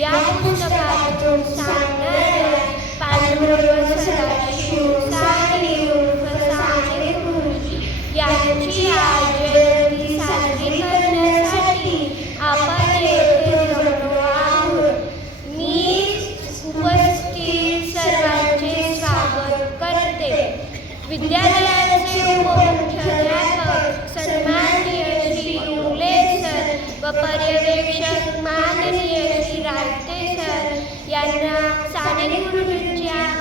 Yan po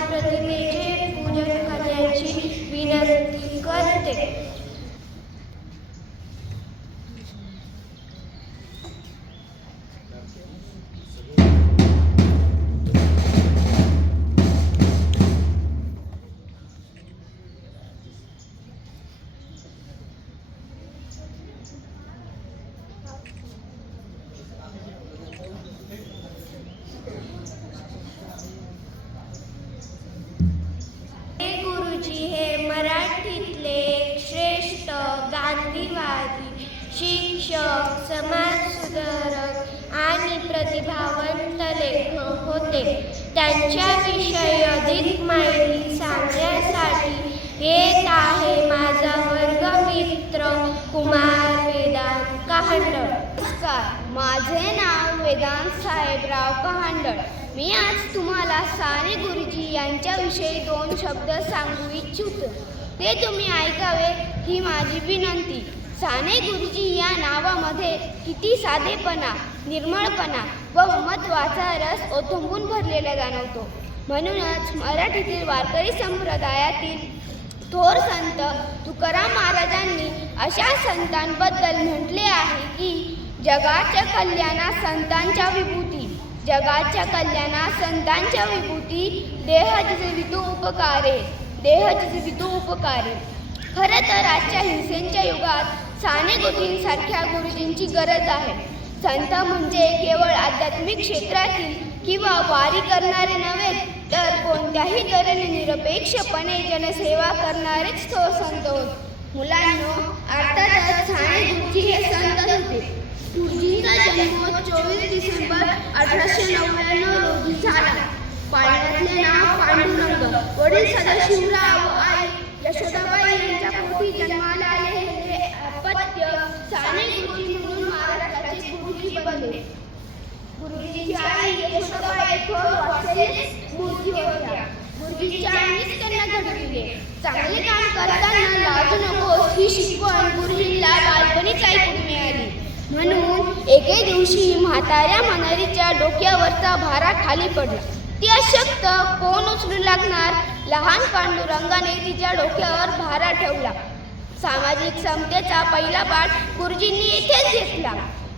प्रतिमेचे पूजन करण्याची विनंती करते. आणि लेखक होते. त्यांच्याविषयी अधिक माहिती सांगण्यासाठी येत आहे माझा वर्गमित्र कुमार वेदांत कहांडळ. नमस्कार माझे नाव वेदांत साहेबराव कहांडळ. मी आज तुम्हाला साने गुरुजी यांच्याविषयी दोन शब्द सांगू इच्छितो. ते तुम्ही ऐकावे ही माझी विनंती. साने गुरुजी या नावामध्ये किती साधेपणा निर्मळपणा व महत्त्वाचा रस ओथंबून भरलेला जाणवतो. म्हणूनच मराठीतील वारकरी संप्रदायातील थोर संत तुकाराम महाराजांनी अशा संतांबद्दल म्हटले आहे की जगाच्या कल्याणा संतांच्या विभूती जगाच्या कल्याणात संतांच्या विभूती देह जिजवितो उपकारे देह जिजवितो उपकारे. खरं तर आजच्या हिंसेच्या युगात साने गुरुजींसारख्या गुरुजींची गरज आहे. संत म्हणजे केवळ आध्यात्मिक क्षेत्रातील किंवा वारी करणारे नव्हे तर कोणत्याही तऱ्हेने निरपेक्षपणे जनसेवा करणारेच तो संत होत. मुलांनो अर्थातच साने गुरुजी हे संत होते. गुरुजींचा जन्म चोवीस डिसेंबर अठराशे नव्याण्णव रोजी झाला. पाण्यातले नाव पांडुरंग. वडील सदाशिवराव आई यशोदाबाई यांच्या गुरुजींची आई यशोदाबाई थोर मूर्ती होत्या. गुरुजींच्या आईनेच त्यांना घडविले. चांगले काम करताना लाजू नकोस ही शिकवण गुरुजींना बालपणीच ऐकून मिळाली. म्हणून एके दिवशी म्हाताऱ्या मनारीच्या डोक्यावरचा भारा खाली पडला. ती अशक्त कोण उचलू लागणार? लहान पांडुरंगाने तिच्या डोक्यावर भारा ठेवला. सामाजिक समतेचा पहिला पाठ गुरुजींनी येथेच घेतला.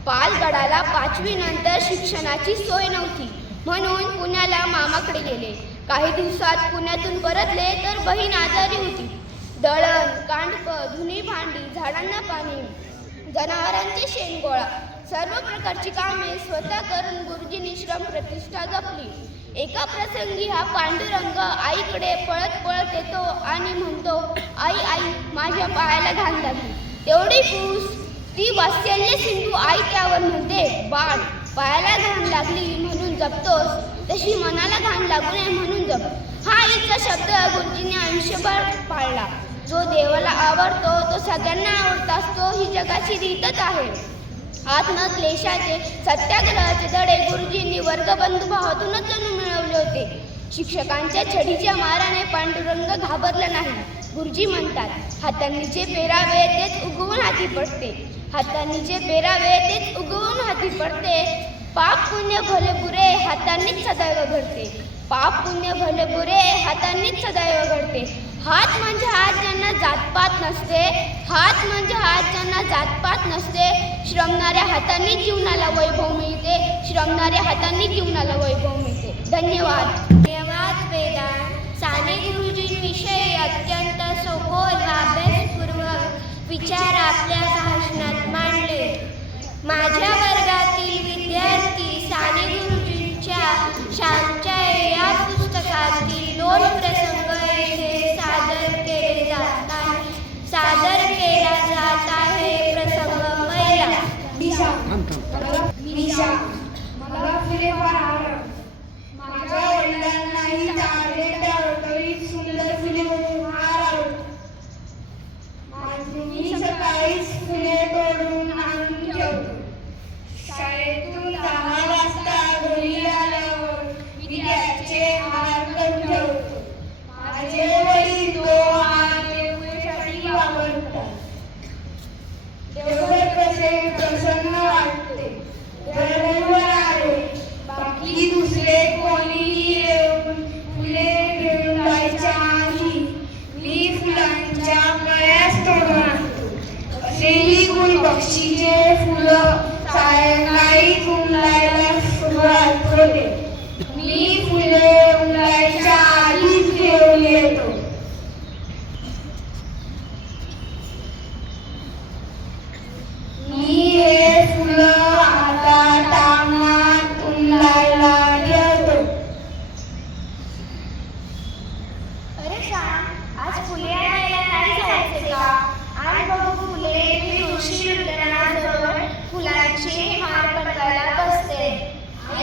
पालगडाला पाचवी नंतर शिक्षणाची सोय नव्हती. म्हणून पुण्याला मामाकडे गेले. काही दिवसात पुण्यातून परतले तर बहीण आजारी होती. दळण कांडप धुनी भांडी झाडांना पाणी जनावरांचे शेणगोळा सर्व प्रकारची कामे स्वतः करून गुरुजींनी श्रम प्रतिष्ठा जपली. एका प्रसंगी हा पांडुरंग आईकडे पळत पळत येतो आणि म्हणतो आई आई माझ्या पायाला घाण लागली. तेवढी पूस ती वात्सल्य सिंधू आई त्यावर म्हणते बाळ पायाला घाण लागली म्हणून जपतोस तशी मनाला घाण लागू नये म्हणून जप. हा आईचा शब्द गुरुजींनी आयुष्यभर पाळला. जो देवाला आवडतो तो सगळ्यांना आवडत असतो ही जगाची रीतच आहे. आत्म क्लेशाचे सत्याग्रहाचे धडे गुरुजींनी वर्गबंधू भावातूनच जणू मिळवले होते. शिक्षकांच्या छडीच्या माराने पांडुरंग घाबरला नाही. गुरुजी म्हणतात हातांनी जे पेरावे तेच उगवून हाती पडते. हातांनी जे पेरावे तेच उगवून हाती पडते पाप पुण्य भले बुरे हातांनीच सदैव घडते. पाप पुण्य भले बुरे हातांनीच सदैव घडते. हात म्हणजे हात ज्यांना जातपात नसते हात म्हणजे हात ज्यांना जातपात नसते. श्रमणाऱ्या हातांनी जीवनाला वैभव मिळते श्रमणाऱ्या हातांनी जीवनाला वैभव मिळते. धन्यवाद. धन्यवाद वेदांत. साने गुरुजींविषयी अत्यंत सखोल लाभ विचार आपल्या भाषणात मांडले. माझ्या वर्गातील विद्यार्थी साने गुरुजींच्या शांच्या या पुस्तकातील दोन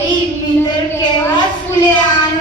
إذ من ترك واسفل عن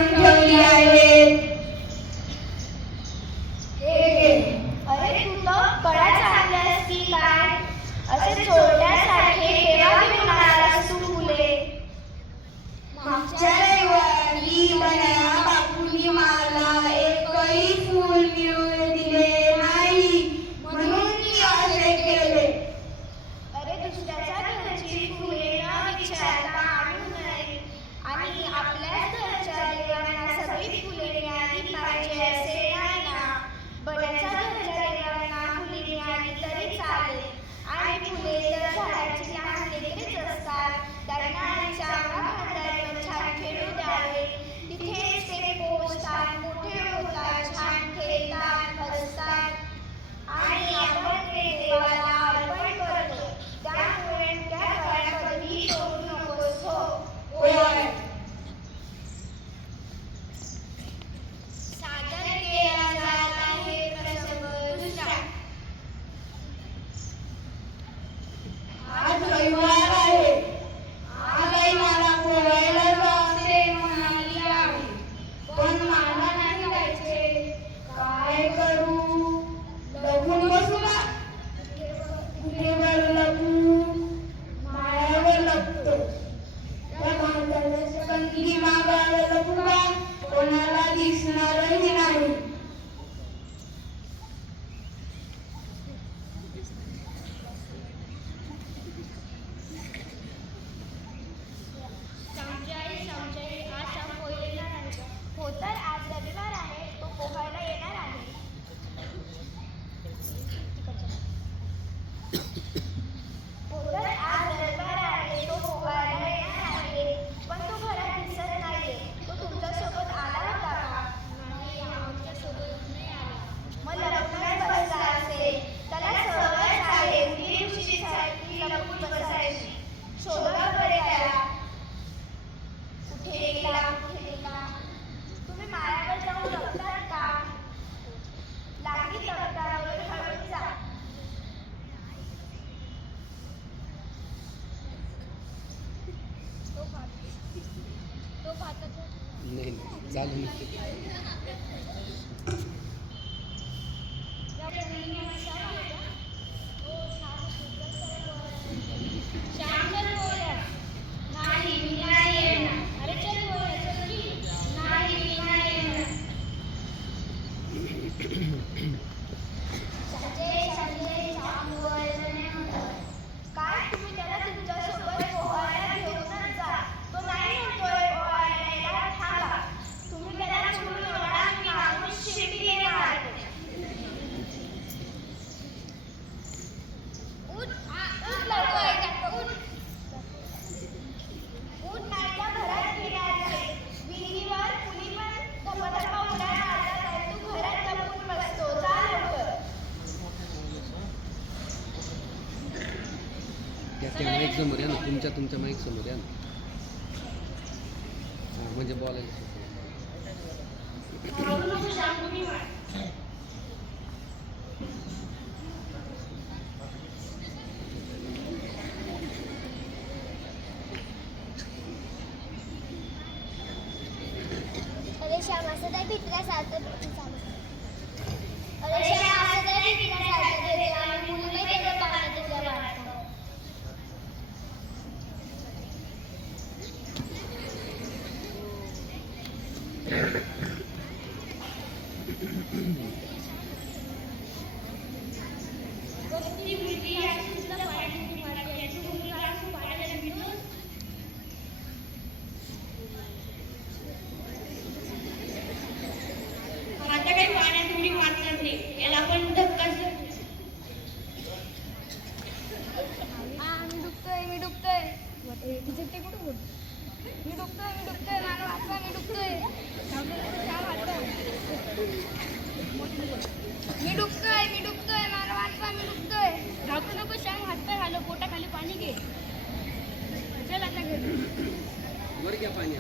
નહીં ચાલુ નથી. माईक समोर या ना तुमच्या तुमच्या माईक समोर या ना. म्हणजे बोलायचं मागण्याकडे याला आपण धक्का मी डुबतोय मी डुबतोय. ते कुठं बोल मी डुबतोय मी डुबतोय मला वाचवा मी डुबतोय. मी डुबतोय मी डुबतोय मला वाचवा मी डुबतोय. घाबरू नको श्याम हातपाय घालो पोटाखाली पाणी घे. चल आता घरी. वर घ्या पाणी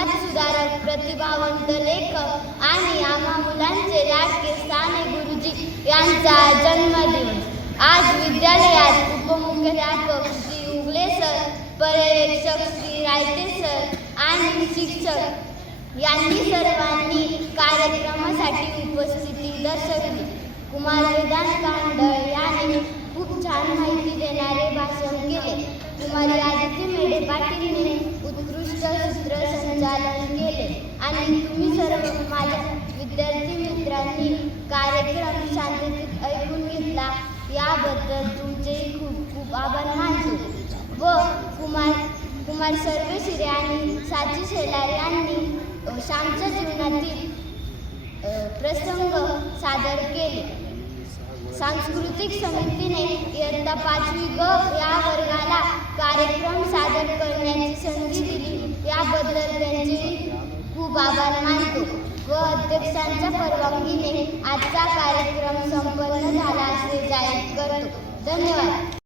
समाज सुधारक प्रतिभावंत लेखक आणि आम्हा मुलांचे लाडके साने गुरुजी यांचा जन्मदिवस आज विद्यालयात उपमुख्याध्यापक श्री उगले सर पर्यवेक्षक श्री रायते सर आणि शिक्षक यांनी सर्वांनी कार्यक्रमासाठी उपस्थिती दर्शवली. कुमार वेदांत कांडळ यांनी खूप छान माहिती देणारे भाषण केले. कुमारी मेढे पाटीलने उत्कृष्ट सूत्रसंचालन केले आणि तुम्ही सर्व माझ्या विद्यार्थी मित्रांनी कार्यक्रम शांततेत ऐकून घेतला याबद्दल तुमचे खूप खूप आभार मानतो. व कुमार कुमार सर्वेशिरे आणि साची शेलार यांनी अ, जीवनातील प्रसंग सादर केले. सांस्कृतिक समितीने इयत्ता पाचवी ग या वर्गाला कार्यक्रम सादर करण्याची संधी दिली. याबद्दल त्यांचे खूप आभार मानतो. व अध्यक्षांच्या परवानगीने आजचा कार्यक्रम संपन्न झाला असे जाहीर करतो. धन्यवाद.